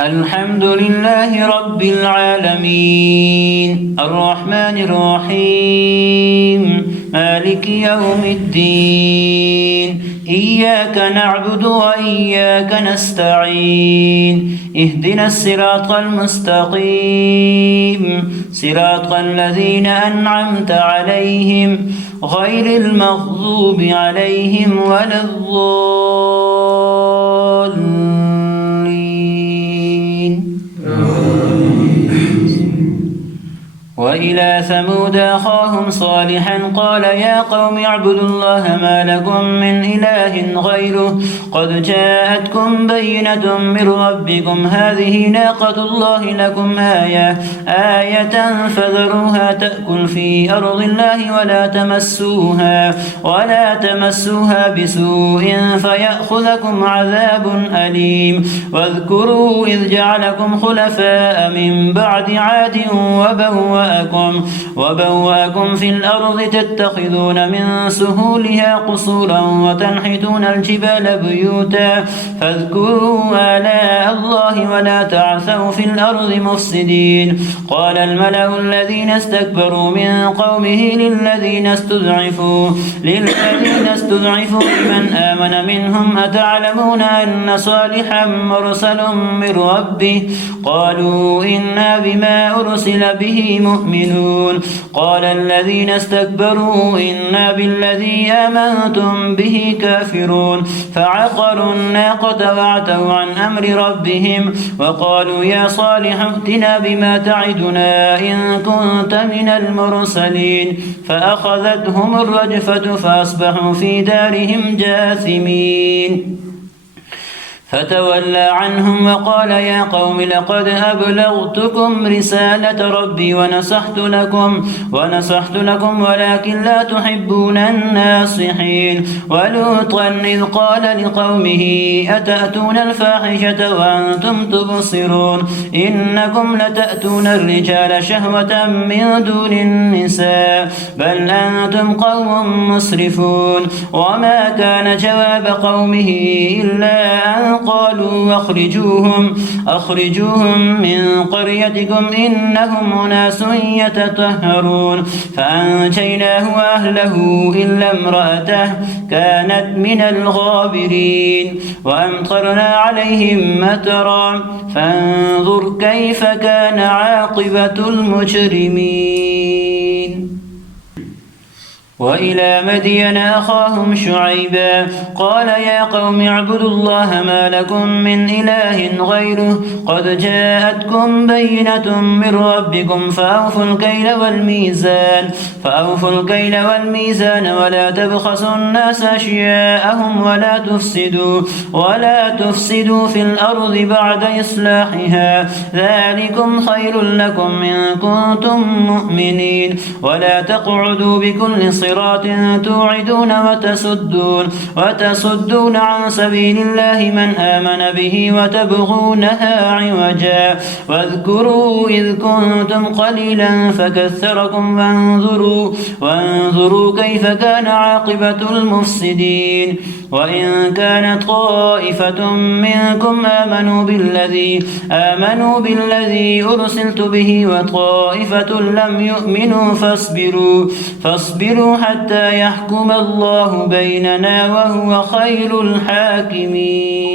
الحمد لله رب العالمين الرحمن الرحيم مالك يوم الدين إياك نعبد وإياك نستعين اهدنا الصراط المستقيم صراط الذين أنعمت عليهم غير المغضوب عليهم ولا الضالين. وإلى ثمود أخاهم صالحا قال يا قوم اعبدوا الله ما لكم من إله غيره قد جاءتكم بينة من ربكم هذه ناقة الله لكم آية فذروها تأكل في أرض الله ولا تمسوها بسوء فيأخذكم عذاب أليم. واذكروا إذ جعلكم خلفاء من بعد عاد وبوأكم في الأرض تتخذون من سهولها قصورا وتنحتون الجبال بيوتا فاذكروا آلاء الله ولا تعثوا في الأرض مفسدين. قال الملأ الذين استكبروا من قومه للذين استضعفوا لمن آمن منهم أتعلمون أن صالحا مرسل من ربه قالوا إنا بما أرسل به مؤمنون. قال الذين استكبروا إنا بالذي آمنتم به كافرون فعقروا الناقة وعتوا عن أمر ربهم وقالوا يا صالح ائتنا بما تعدنا إن كنت من المرسلين فأخذتهم الرجفة فأصبحوا في دارهم جاثمين. فتولى عنهم وقال يا قوم لقد أبلغتكم رسالة ربي ونصحت لكم ولكن لا تحبون الناصحين. ولوطا إذ قال لقومه أتأتون الفاحشة وأنتم تبصرون إنكم لتأتون الرجال شهوة من دون النساء بل أنتم قوم مسرفون. وما كان جواب قومه إلا أن قالوا أخرجوهم من قريتكم إنهم أناس يتطهرون فأنجيناه وأهله إلا امرأته كانت من الغابرين. وأمطرنا عليهم مطرا فانظر كيف كان عاقبة المجرمين. وإلى مدين أخاهم شعيبا قال يا قوم اعبدوا الله ما لكم من إله غيره قد جاءتكم بينة من ربكم فأوفوا الكيل والميزان ولا تبخسوا الناس أشياءهم ولا تفسدوا في الأرض بعد إصلاحها ذلكم خير لكم إن كنتم مؤمنين. ولا تقعدوا بكل صراط توعدون وتصدون عن سبيل الله من آمن به وتبغونها عوجا. واذكروا إذ كنتم قليلا فكثركم وانظروا كيف كان عاقبة المفسدين. وإن كانت طائفة منكم آمنوا بالذي أرسلت به وطائفة لم يؤمنوا فاصبروا حتى يحكم الله بيننا وهو خير الحاكمين.